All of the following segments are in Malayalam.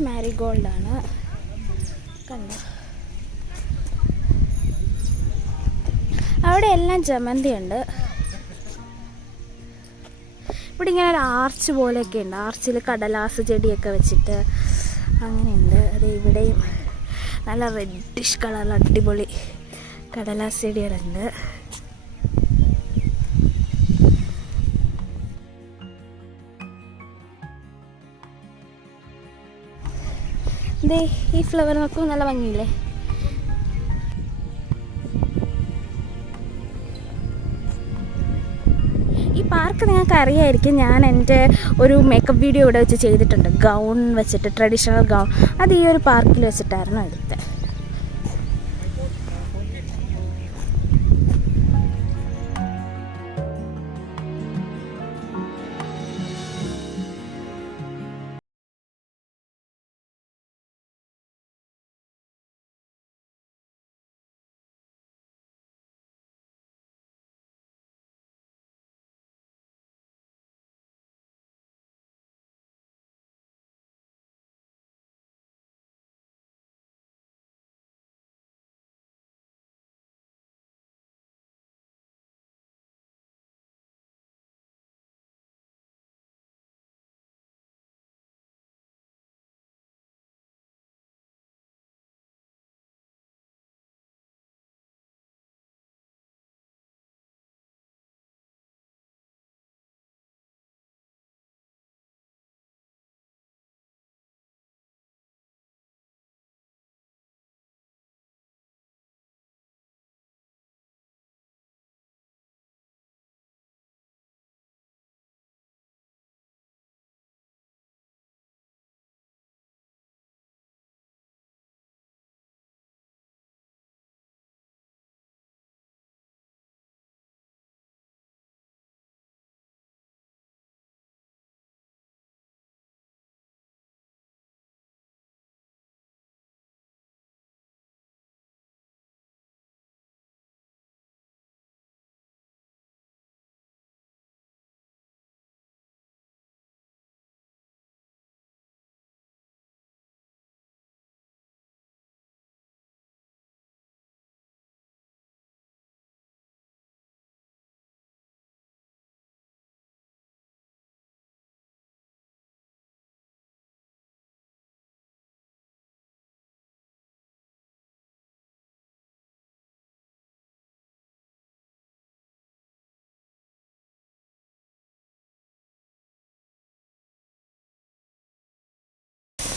പീച്ച് മാരിഗോൾഡാണ്. കണ്ടോ, അവിടെ എല്ലാം ജമന്തി ഉണ്ട്. ഇവിടെ ഇങ്ങനെ ഒരു ആർച്ച് പോലെയൊക്കെ ഉണ്ട്. ആർച്ചിൽ കടലാസ് ചെടിയൊക്കെ വെച്ചിട്ട് അങ്ങനെയുണ്ട്. അത് ഇവിടെയും നല്ല റെഡിഷ് കളറിൽ അടിപൊളി കടലാസ് ചെടികളുണ്ട്. ദേ ഈ ഫ്ലവർ നോക്കൂ, നല്ല ഭംഗിയില്ലേ. ഈ പാർക്ക് നിങ്ങൾക്ക് അറിയായിരിക്കും, ഞാൻ എൻ്റെ ഒരു മേക്കപ്പ് വീഡിയോ ഇവിടെ വെച്ച് ചെയ്തിട്ടുണ്ട്. ഗൗൺ വെച്ചിട്ട്, ട്രഡീഷണൽ ഗൗൺ, അത് ഈ ഒരു പാർക്കിൽ വെച്ചിട്ടായിരുന്നു എടുത്തത്.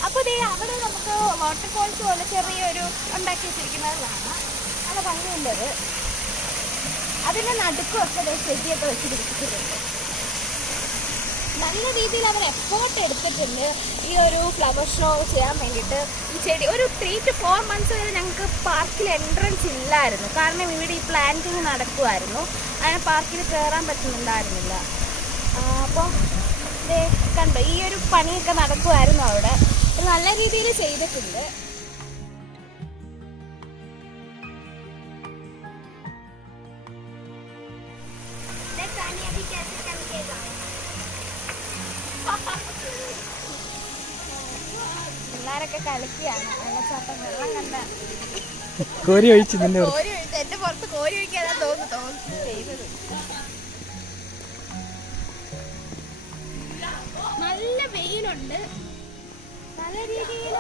അപ്പോൾ ദേ അവിടെ നമുക്ക് വാട്ടർഫോൾസ് പോലെ ചെറിയൊരു ഉണ്ടാക്കി വെച്ചിരിക്കുന്നതാണ്. നല്ല ഭംഗിയുള്ളത്. അതിൻ്റെ നടുക്കുമൊക്കെ ചെടിയൊക്കെ വെച്ച് പിടിപ്പിച്ചിട്ടുണ്ട്. നല്ല രീതിയിൽ അവർ എഫേർട്ട് എടുത്തിട്ടുണ്ട് ഈ ഒരു ഫ്ലവർ ഷോ ചെയ്യാൻ വേണ്ടിയിട്ട്. ഈ ചെടി ഒരു 3 to 4 months വരെ ഞങ്ങൾക്ക് പാർക്കിൽ എൻട്രൻസ് ഇല്ലായിരുന്നു. കാരണം ഇവിടെ ഈ പ്ലാന്റിങ് നടക്കുമായിരുന്നു. അതിന് പാർക്കിൽ കയറാൻ പറ്റുന്നുണ്ടായിരുന്നില്ല. അപ്പോൾ കണ്ടോ, ഈ ഒരു പണിയൊക്കെ നടക്കുമായിരുന്നു അവിടെ. നല്ല രീതിയിൽ ചെയ്തിട്ടുണ്ട്. പിള്ളേരൊക്കെ കളിക്കുകയാണ്. വെള്ളച്ചാട്ടം വെള്ളം കണ്ട കോരി ഒഴിച്ച് എന്റെ പുറത്ത് കോരി ഒഴിക്കാനാ തോന്നുന്നു ചെയ്തത്. നല്ല വെയിലുണ്ട്, നല്ല രീതിയിൽ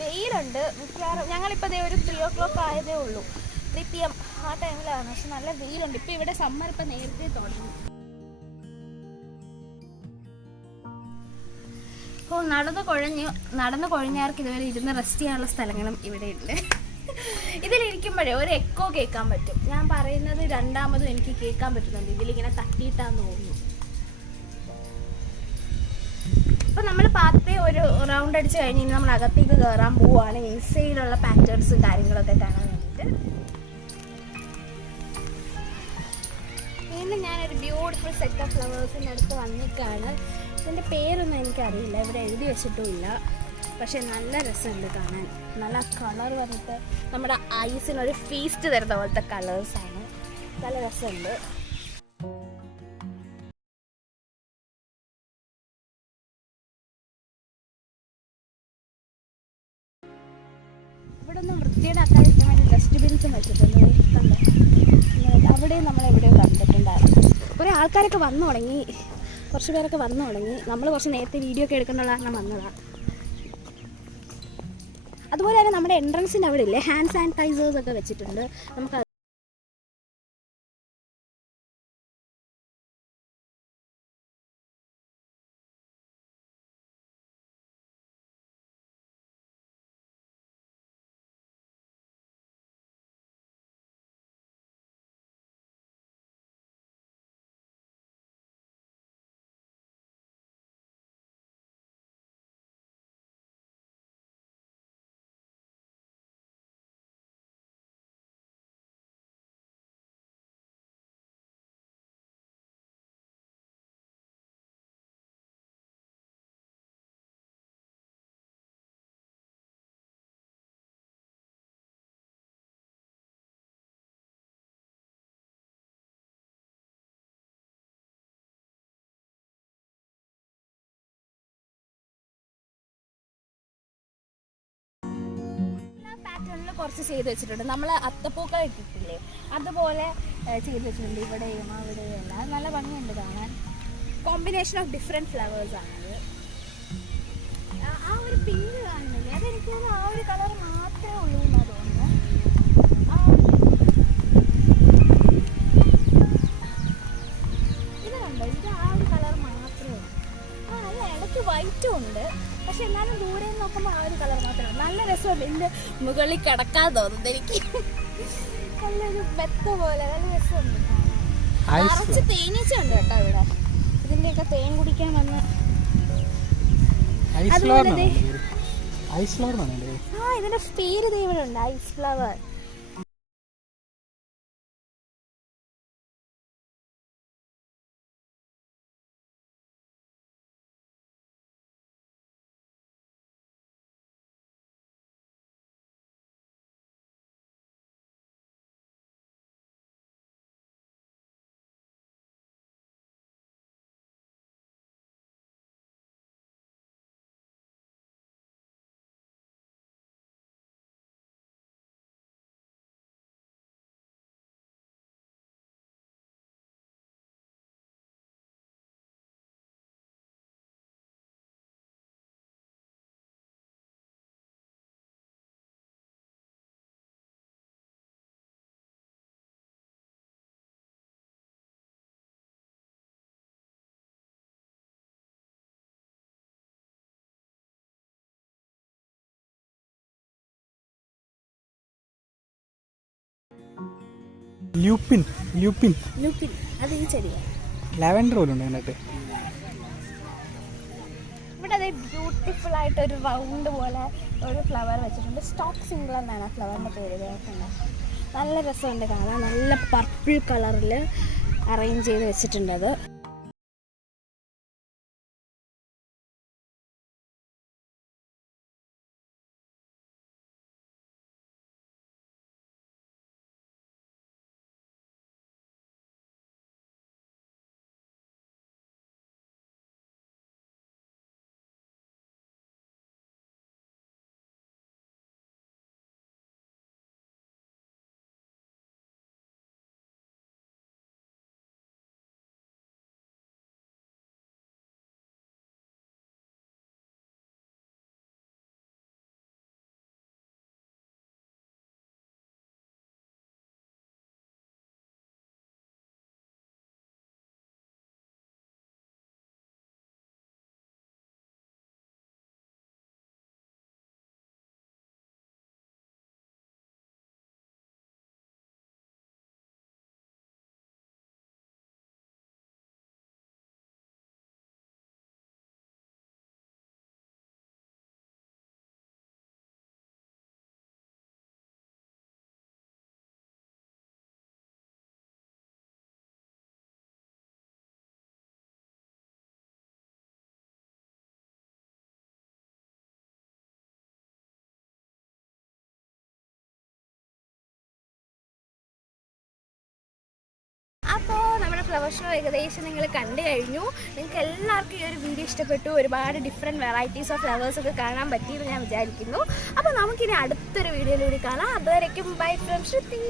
വെയിലുണ്ട്. മിക്കവാറും ഞങ്ങളിപ്പോൾ ഒരു 3 o'clock ആയതേ ഉള്ളൂ. 3 PM ആ ടൈമിലാണ്. പക്ഷെ നല്ല വെയിലുണ്ട്. ഇപ്പം ഇവിടെ സമ്മർ ഇപ്പം നേരത്തെ തുടങ്ങി. അപ്പോൾ നടന്നു കുഴഞ്ഞവർക്ക് ഇതുവരെ ഇരുന്ന് റെസ്റ്റ് ചെയ്യാനുള്ള സ്ഥലങ്ങളും ഇവിടെ ഉണ്ട്. ഇതിലിരിക്കുമ്പോഴേ ഒരു എക്കോ കേൾക്കാൻ പറ്റും. ഞാൻ പറയുന്നത് രണ്ടാമതും എനിക്ക് കേൾക്കാൻ പറ്റുന്നുണ്ട്. ഇതിലിങ്ങനെ തട്ടിയിട്ടാന്ന് തോന്നുന്നു. അപ്പോൾ നമ്മൾ പാർക്കിൽ ഒരു റൗണ്ട് അടിച്ച് കഴിഞ്ഞ് നമ്മൾ അകത്തേക്ക് കയറാൻ പോവുകയാണ്. ഇൻസൈഡിലുള്ള പാറ്റേൺസും കാര്യങ്ങളൊക്കെ കാണാൻ വേണ്ടിയിട്ട്. വീണ്ടും ഞാനൊരു ബ്യൂട്ടിഫുൾ സെറ്റ് ഓഫ് ഫ്ലവേഴ്സിൻ്റെ അടുത്ത് വന്നിട്ടാണ്. ഇതിൻ്റെ പേരൊന്നും എനിക്കറിയില്ല, ഇവിടെ എഴുതി വെച്ചിട്ടുമില്ല. പക്ഷെ നല്ല രസമുണ്ട് കാണാൻ. നല്ല കളർ വന്നിട്ട് നമ്മുടെ ഐസിനൊരു ഫീസ്റ്റ് തരുന്ന പോലത്തെ കളേഴ്സാണ്. നല്ല രസമുണ്ട്. ആൾക്കാരൊക്കെ വന്നു തുടങ്ങി, കുറച്ച് പേരൊക്കെ വന്നു തുടങ്ങി. നമ്മൾ കുറച്ച് നേരത്തെ വീഡിയോ ഒക്കെ എടുക്കേണ്ട കാരണം വന്നതാണ്. അതുപോലെ തന്നെ നമ്മുടെ എൻട്രൻസിൻ്റെ അവിടെ ഇല്ലേ ഹാൻഡ് സാനിറ്റൈസേഴ്സ് ഒക്കെ വെച്ചിട്ടുണ്ട്. നമുക്ക് കുറച്ച് ചെയ്ത് വെച്ചിട്ടുണ്ട്. നമ്മൾ അത്തപ്പൂക്കൾ ഇട്ടിട്ടില്ലേ അതുപോലെ ചെയ്ത് വെച്ചിട്ടുണ്ട്. ഇവിടെയും അവിടെയും എല്ലാം നല്ല ഭംഗിയുണ്ട് കാണാൻ. കോമ്പിനേഷൻ ഓഫ് ഡിഫറെൻറ്റ് ഫ്ലവേഴ്സാണത്. ആ ഒരു പിങ്ക് കാണുന്നില്ലേ, അതെനിക്ക് ആ ഒരു കളർ മാത്രമേ ഉള്ളൂ എന്നാണ് തോന്നുന്നു. ഇത് കണ്ടോ, ഇത് ആ ഒരു കളർ മാത്രമേ ഉള്ളൂ. അല്ല, ഇടയ്ക്ക് വൈറ്റും ഉണ്ട്, പക്ഷെ എന്നാലും ദൂരെ നോക്കുമ്പോൾ ആ ഒരു കളർ മാത്രമേ. നല്ല രസമുണ്ട്. ഇതിൻ്റെ മുകളിൽ കിടക്കാൻ തോന്നുന്നത് എനിക്ക്. നല്ലൊരു ബെത്ത പോലെ നല്ല രസമുണ്ട്. കുറച്ച് തേനീച്ച ഉണ്ട് കേട്ടോ ഇവിടെ. ഇതിൻ്റെയൊക്കെ തേൻ കുടിക്കാൻ വന്ന് ഇതിന്റെ പേര് ഇവിടെ ഉണ്ട്, ഐസ് ഫ്ലവർ. ല്യൂപ്പിൻ അത് ഈ ചെടിയാണ്. ലാവൻഡർ പോലും ഉണ്ട് അതിനകത്ത്. ഇവിടെ അതേ ബ്യൂട്ടിഫുൾ ആയിട്ട് ഒരു റൗണ്ട് പോലെ ഒരു ഫ്ലവർ വെച്ചിട്ടുണ്ട്. സ്റ്റോക്ക് സിംഗിൾ എന്നാണ് ആ ഫ്ലവറിൻ്റെ പേര്. കേൾക്കുന്നത് നല്ല രസമുണ്ട് കാണാൻ. നല്ല പർപ്പിൾ കളറിൽ അറേഞ്ച് ചെയ്ത് വെച്ചിട്ടുണ്ട് അത്. ഫ്ലവർ ഷോ ഏകദേശം നിങ്ങൾ കണ്ടു കഴിഞ്ഞു. നിങ്ങൾക്ക് എല്ലാവർക്കും ഈ ഒരു വീഡിയോ ഇഷ്ടപ്പെട്ടു. ഒരുപാട് ഡിഫറെൻറ്റ് വെറൈറ്റീസ് ഓഫ് ഫ്ലവേഴ്സൊക്കെ കാണാൻ പറ്റിയെന്ന് ഞാൻ വിചാരിക്കുന്നു. അപ്പോൾ നമുക്കിനി അടുത്തൊരു വീഡിയോയിലൂടെ കാണാം. അതുവരേക്കും ബൈ ഫ്രം ശ്രുതി.